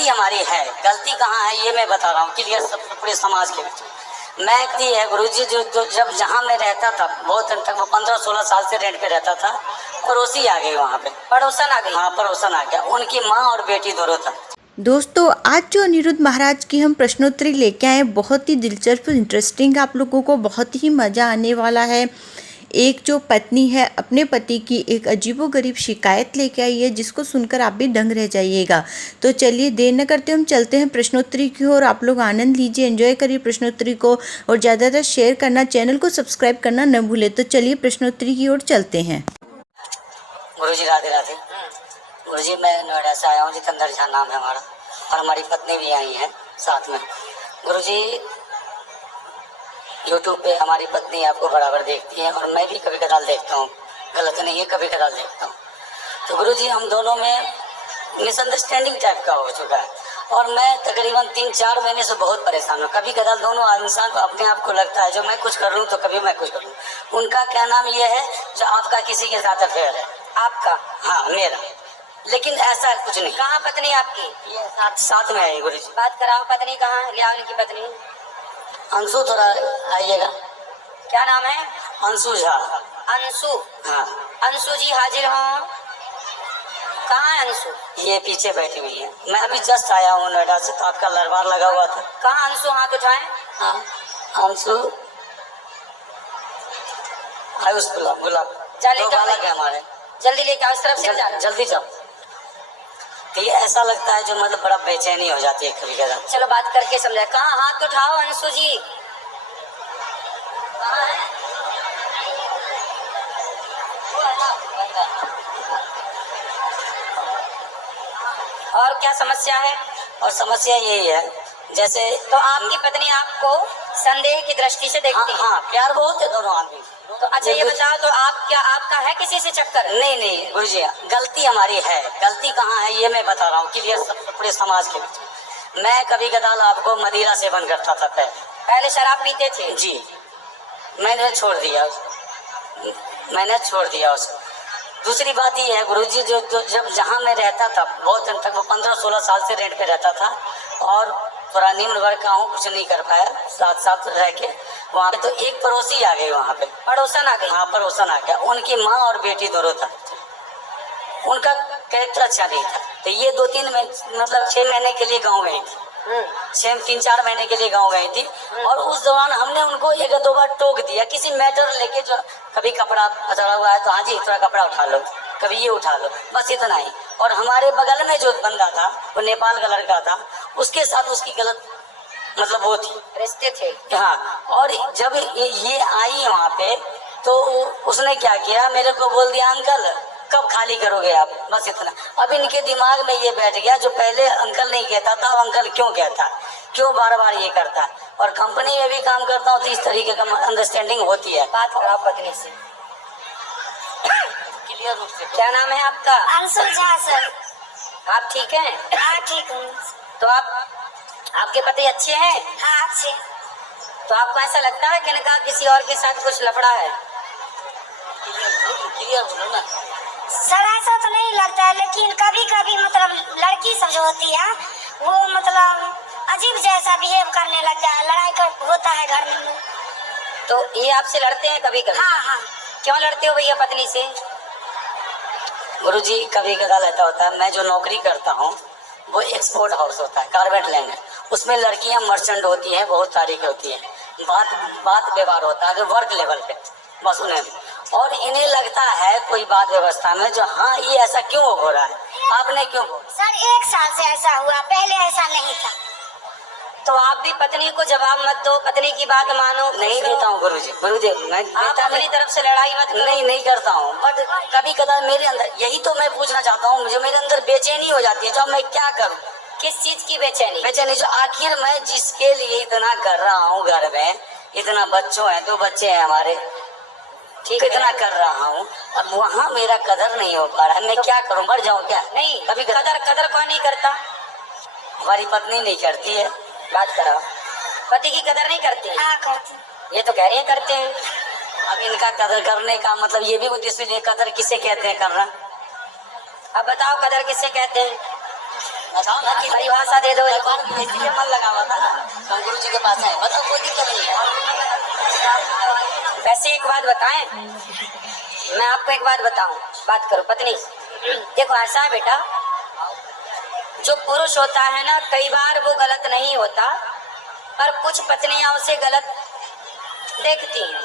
गलती हमारी है। गलती कहाँ है ये मैं बता रहा हूँ क्लियर सब पूरे समाज के बीच। मैं गलती है गुरुजी जो जब जहाँ मैं रहता था बहुत दिन तक, वो 15-16 साल से रेंट पे रहता था, पड़ोसी आ गए वहाँ पे, पड़ोसन आ गई। हाँ पड़ोसन आ गया, उनकी माँ और बेटी दोनों था। दोस्तों आज जो अनिरुद्ध महाराज की हम प्रश्नोत्तरी लेके आए बहुत ही दिलचस्प इंटरेस्टिंग, आप लोगों को बहुत ही मज़ा आने वाला है। एक जो पत्नी है अपने पति की एक अजीबोगरीब शिकायत लेके आई है जिसको सुनकर आप भी दंग रह जाइएगा। तो चलिए देर न करते हम चलते हैं प्रश्नोत्तरी की ओर। आप लोग आनंद लीजिए, एंजॉय करिए प्रश्नोत्तरी को और ज़्यादातर शेयर करना, चैनल को सब्सक्राइब करना न भूले। तो चलिए प्रश्नोत्तरी की ओर चलते हैं। गुरुजी राधे राधे। गुरुजी मैं नोएडा से आया हूँ, जितेंद्र झा नाम है हमारा, और हमारी पत्नी भी आई है साथ में। गुरुजी यूट्यूब पे हमारी पत्नी आपको बराबर देखती है और मैं भी कभी कदार देखता हूँ, गलत नहीं है, कभी कदार देखता हूँ। तो गुरुजी हम दोनों में मिसअंडरस्टैंडिंग टाइप का हो चुका है और मैं तकरीबन 3-4 महीने से बहुत परेशान हूँ। कभी कदार दोनों इंसान को अपने आप को लगता है जो मैं कुछ कर लूँ तो कभी मैं कुछ कर लूँ। उनका क्या नाम ये है जो आपका किसी के साथ अफेयर है। आपका? हाँ मेरा, लेकिन ऐसा कुछ नहीं। कहाँ पत्नी आपकी? ये साथ में है गुरुजी। बात कराओ, पत्नी कहाँ? ले आओ इनकी पत्नी। अंशु थोड़ा आइएगा। क्या नाम है? अंशु झा। अंशु? हाँ। अंशु जी हाजिर हो। कहाँ है अंशु? ये पीछे बैठी हुई है। मैं अभी जस्ट आया हूँ नोएडा से, तो आपका दरबार लगा हुआ था। कहाँ अंशु? हाथ उठाएं। हाँ अंशु आयुष गुलाब दो बालक है हमारे। जल्दी लेके आओ, इस तरफ से जाना, जल्दी जाओ। तो ये ऐसा लगता है जो मतलब बड़ा बेचैनी हो जाती है कभी कभी। चलो बात करके समझाए। कहाँ? हाथ उठाओ अंशु जी। और क्या समस्या है? और समस्या यही है जैसे तो आपकी पत्नी आपको संदेह की दृष्टि से देखती है। हाँ प्यार बहुत है दोनों आदमी। तो अच्छा ये बताओ, तो आप क्या आपका है किसी से चक्कर? नहीं गुरुजी, गलती हमारी है। गलती कहाँ है ये मैं बता रहा हूँ क्लियर सब पूरे समाज के बीच। मैं कभी कदार आपको मदिरा सेवन करता था। पहले शराब पीते थे जी, मैंने छोड़ दिया उसको। दूसरी बात ये है गुरुजी जो जब जहाँ मैं रहता था बहुत दिन तक, वो 15-16 साल से रेंट पे रहता था और थोड़ा निम्न वर्ग का हूँ, कुछ नहीं कर पाया साथ रह के वहाँ पे। तो एक पड़ोसी आ गई वहाँ पे, पड़ोसन आ गई। हाँ पड़ोसन आ गया, उनकी माँ और बेटी दोनों था। उनका कैरेक्टर अच्छा नहीं था। तो ये 2-3 मतलब 6 महीने के लिए गाँव गई थी। 3-4 महीने के लिए गाँव गई थी और उस दौरान हमने उनको 1-2 बार टोक दिया किसी मैटर लेके, जो कभी कपड़ा पचड़ा हुआ है तो हाँ जी थोड़ा कपड़ा उठा लो, कभी ये उठा लो, बस इतना ही। और हमारे बगल में जो बंदा था वो नेपाल का लड़का था, उसके साथ उसकी गलत मतलब वो थी, रिश्ते थे। हाँ, और जब ये आई वहाँ पे तो उसने क्या किया, मेरे को बोल दिया अंकल कब खाली करोगे आप, बस इतना। अब इनके दिमाग में ये बैठ गया जो पहले अंकल नहीं कहता था, अंकल क्यों कहता, क्यों बार बार ये करता। और कंपनी में भी काम करता हूँ तो इस तरीके का अंडरस्टैंडिंग होती है। बात करो पत्नी से क्लियर रूप से। क्या नाम है आपका? अंशु झा सर। आप ठीक हैं? हाँ ठीक हूँ। तो आपके पति अच्छे हैं? हाँ अच्छे। तो आपको ऐसा लगता है कि इनका किसी और के साथ कुछ लफड़ा है? क्लियर बोलो ना। सर ऐसा तो नहीं लगता है, लेकिन कभी कभी मतलब लड़की सब जो होती है वो मतलब अजीब जैसा बिहेव करने लगता है, लड़ाई होता है घर में। तो ये आपसे लड़ते हैं कभी कभी? हाँ। क्यों लड़ते हो भैया पत्नी से? गुरुजी कभी कदार ऐसा होता है, मैं जो नौकरी करता हूँ वो एक्सपोर्ट हाउस होता है, गारमेंट लैंड है, उसमें लड़कियाँ मर्चेंट होती हैं, बहुत सारी की होती हैं। बात व्यवहार होता है वर्क लेवल पे, बस उन्हें। और इन्हें लगता है कोई बात व्यवस्था में जो हाँ ये ऐसा क्यों हो रहा है, आपने क्यों बोला? सर 1 साल से ऐसा हुआ, पहले ऐसा नहीं था। तो आप भी पत्नी को जवाब मत दो, पत्नी की बात मानो। नहीं देता हूँ गुरुदेव, मैं अपनी तरफ से लड़ाई मत करो। नहीं करता हूँ, बट कभी कदार मेरे अंदर, यही तो मैं पूछना चाहता हूँ, मुझे मेरे अंदर बेचैनी हो जाती है, जब मैं क्या करूँ। किस चीज की बेचैनी? जो आखिर मैं जिसके लिए इतना कर रहा हूँ, घर में इतना बच्चों है, 2 बच्चे हैं हमारे, ठीक इतना कर रहा हूँ, अब वहाँ मेरा कदर नहीं हो पा रहा है, मैं तो क्या करूँ, मर जाऊँ क्या? नहीं, कभी कदर कौन नहीं करता? हमारी पत्नी नहीं करती है। बात करो, पति की कदर नहीं करती? हाँ करती। ये तो कह रही है करते हैं। अब इनका कदर करने का मतलब ये भी उद्देश्य है, कदर किसे कहते हैं करना? अब बताओ कदर किसे कहते हैं? बताओ ना कि परिभाषा दे दो इसलिए मन लगा हुआ था ना, हम गुरु जी के पास आए। बताओ, कोई दिक्कत नहीं है। वैसे एक बात बताएं, मैं आपको एक बात बताऊं, बात करो पत्नी। देखो ऐसा है बेटा, जो पुरुष होता है ना, कई बार वो गलत नहीं होता, पर कुछ पत्नियां उसे गलत देखती हैं।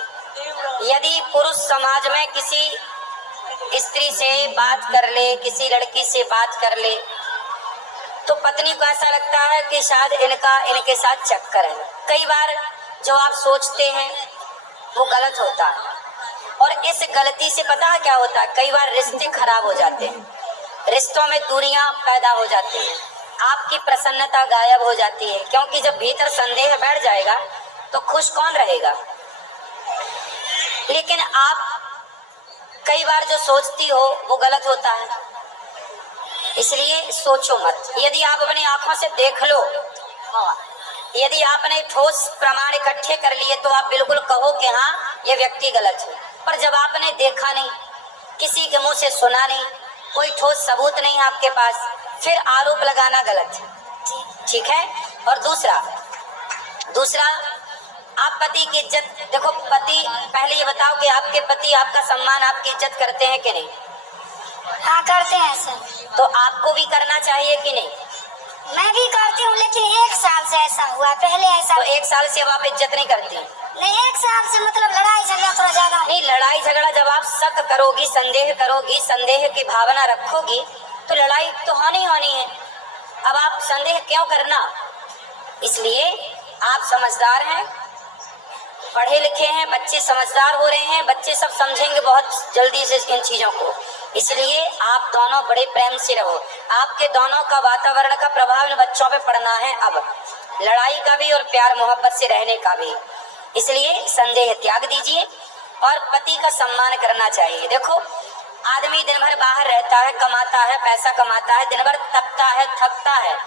यदि पुरुष समाज में किसी स्त्री से बात कर ले, किसी लड़की से बात कर ले, तो पत्नी को ऐसा लगता है कि शायद इनके साथ चक्कर है। कई बार जो आप सोचते हैं वो गलत होता है, और इस गलती से पता है क्या होता है, कई बार रिश्ते खराब हो जाते हैं, रिश्तों में दूरियां पैदा हो जाती हैं, आपकी प्रसन्नता गायब हो जाती है। क्योंकि जब भीतर संदेह बैठ जाएगा तो खुश कौन रहेगा। लेकिन आप कई बार जो सोचती हो वो गलत होता है, इसलिए सोचो मत। यदि आप अपनी आंखों से देख लो, यदि आपने ठोस प्रमाण इकट्ठे कर लिए तो आप बिल्कुल कहो कि हाँ ये व्यक्ति गलत है। पर जब आपने देखा नहीं, किसी के मुंह से सुना नहीं, कोई ठोस सबूत नहीं आपके पास, फिर आरोप लगाना गलत है। ठीक है। और दूसरा आप पति की इज्जत, देखो पति, पहले ये बताओ कि आपके पति आपका सम्मान, आपकी इज्जत करते हैं कि नहीं? हाँ करते हैं सर। तो आपको भी करना चाहिए कि नहीं? मैं भी करती हूँ, लेकिन 1 साल से ऐसा हुआ, पहले ऐसा तो 1 साल से अब आप इज्जत नहीं करती? नहीं, 1 साल से मतलब लड़ाई झगड़ा थोड़ा ज्यादा। नहीं, लड़ाई झगड़ा जब आप शक करोगी, संदेह करोगी, संदेह की भावना रखोगी, तो लड़ाई तो होनी है। अब आप संदेह क्यों करना? इसलिए आप समझदार हैं, पढ़े लिखे हैं, बच्चे समझदार हो रहे हैं, बच्चे सब समझेंगे बहुत जल्दी से इन चीजों को। इसलिए आप दोनों बड़े प्रेम से रहो। आपके दोनों का वातावरण का प्रभाव इन बच्चों पे पड़ना है, अब लड़ाई का भी और प्यार मोहब्बत से रहने का भी। इसलिए संदेह त्याग दीजिए और पति का सम्मान करना चाहिए। देखो आदमी दिन भर बाहर रहता है, कमाता है, पैसा कमाता है, दिन भर तपता है, थकता है,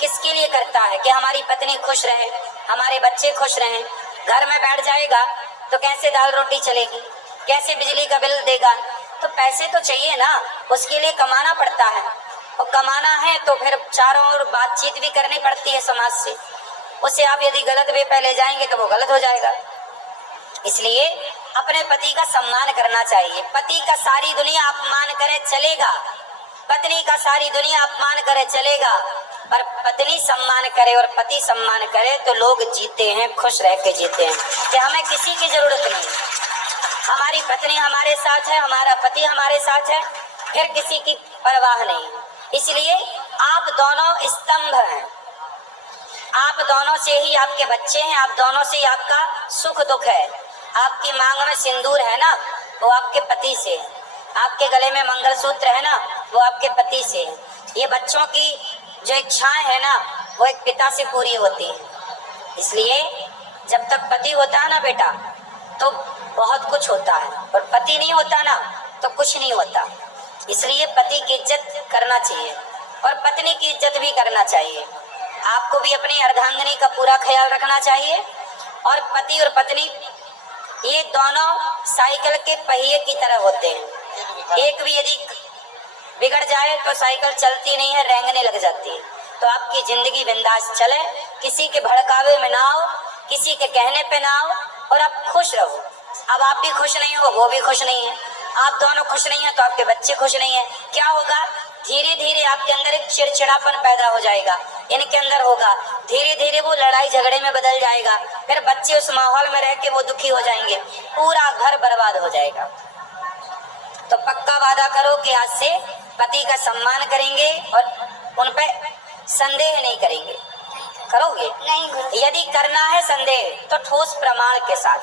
किसके लिए करता है? कि हमारी पत्नी खुश रहे, हमारे बच्चे खुश रहें। घर में बैठ जाएगा तो कैसे दाल रोटी चलेगी, कैसे बिजली का बिल देगा? तो पैसे तो चाहिए ना, उसके लिए कमाना पड़ता है, और कमाना है तो फिर चारों ओर बातचीत भी करनी पड़ती है समाज से। उसे आप यदि गलत वे पे ले जाएंगे तो वो गलत हो जाएगा। इसलिए अपने पति का सम्मान करना चाहिए। पति का सारी दुनिया अपमान करे चलेगा, पत्नी का सारी दुनिया अपमान करे चलेगा, पर पत्नी सम्मान करे और पति सम्मान करे तो लोग जीते हैं, खुश रह के जीते हैं, कि हमें किसी की जरूरत नहीं। हमारी पत्नी हमारे साथ है, हमारा पति हमारे साथ है, फिर किसी की परवाह नहीं। इसलिए आप दोनों स्तंभ हैं, आप दोनों से ही आपके बच्चे हैं, आप दोनों से ही आपका सुख दुख है। आपकी मांग में सिंदूर है ना, वो आपके पति से, आपके गले में मंगलसूत्र है ना, वो आपके पति से। ये बच्चों की जो इच्छाएं है ना, वो एक पिता से पूरी होती है। इसलिए जब तक पति होता है ना बेटा, तो बहुत कुछ होता है, और पति नहीं होता ना तो कुछ नहीं होता। इसलिए पति की इज्जत करना चाहिए और पत्नी की इज्जत भी करना चाहिए। आपको भी अपनी अर्धांगिनी का पूरा ख्याल रखना चाहिए। और पति और पत्नी ये दोनों साइकिल के पहिए की तरह होते हैं। एक भी यदि बिगड़ जाए तो साइकिल चलती नहीं है, रेंगने लग जाती है। तो आपकी जिंदगी बिंदास चले, किसी के भड़कावे में ना हो, किसी के कहने पे ना हो, और आप खुश रहो। अब आप भी खुश नहीं हो, वो भी खुश नहीं है, आप दोनों खुश नहीं है तो आपके बच्चे खुश नहीं है। क्या होगा? धीरे धीरे आपके अंदर एक चिड़चिड़ापन पैदा हो जाएगा, इनके अंदर होगा, धीरे धीरे वो लड़ाई झगड़े में बदल जाएगा, फिर बच्चे उस माहौल में रह के वो दुखी हो जाएंगे, पूरा घर बर्बाद हो जाएगा। तो पक्का वादा करो कि आज से पति का सम्मान करेंगे और उन पे संदेह नहीं करेंगे। करोगे? नहीं गुरु। यदि करना है संदेह तो ठोस प्रमाण के साथ,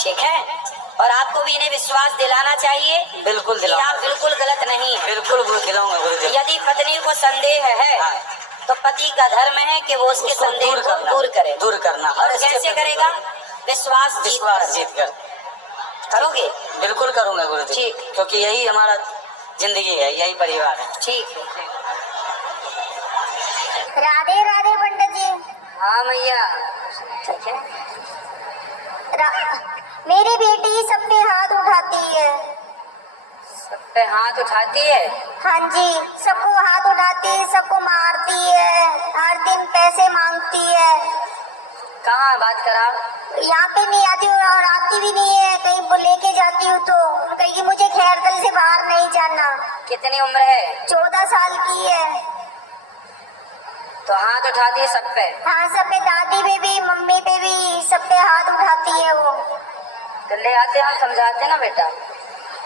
ठीक है? और आपको भी इन्हें विश्वास दिलाना चाहिए, बिल्कुल दिलाओ, आप बिल्कुल गलत नहीं है, बिल्कुल दिलाऊंगा। यदि पत्नी को संदेह है तो पति का धर्म है कि वो उसके संदेह को दूर करे, दूर करना। और कैसे करेगा? विश्वास जीत कर। करोगे? बिल्कुल करूंगा गुरु जी, ठीक, क्योंकि यही हमारा जिंदगी है, यही परिवार है। ठीक है। राधे राधे पंडित जी। हाँ मैया, ठीक है। मेरी बेटी सब पे हाथ उठाती है। सब पे हाथ उठाती है? हाँ जी, सबको हाथ उठाती है, सबको मारती है, हर दिन पैसे मांगती है। कहाँ बात करा? यहाँ पे नहीं आती और आती भी नहीं है, कहीं लेके जाती हूँ तो कहेगी मुझे खैरगल से बाहर नहीं जाना। कितनी उम्र है? 14 साल की है। तो हाथ उठाती है सब पे? हाँ, सब पे, दादी पे भी, मम्मी पे भी, सब पे हाथ उठाती है वो। तो ले आते हम समझाते ना बेटा।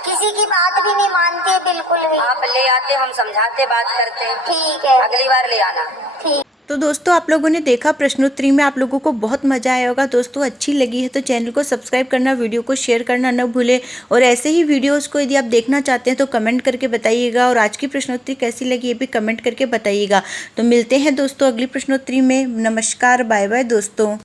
किसी की बात भी नहीं मानती है बिल्कुल भी। आप ले आते हम समझाते बात करते। ठीक है, अगली बार ले आना। ठीक। तो दोस्तों आप लोगों ने देखा प्रश्नोत्तरी में, आप लोगों को बहुत मज़ा आया होगा। दोस्तों अच्छी लगी है तो चैनल को सब्सक्राइब करना, वीडियो को शेयर करना न भूलें। और ऐसे ही वीडियोस को यदि आप देखना चाहते हैं तो कमेंट करके बताइएगा। और आज की प्रश्नोत्तरी कैसी लगी ये भी कमेंट करके बताइएगा। तो मिलते हैं दोस्तों अगली प्रश्नोत्तरी में। नमस्कार, बाय बाय दोस्तों।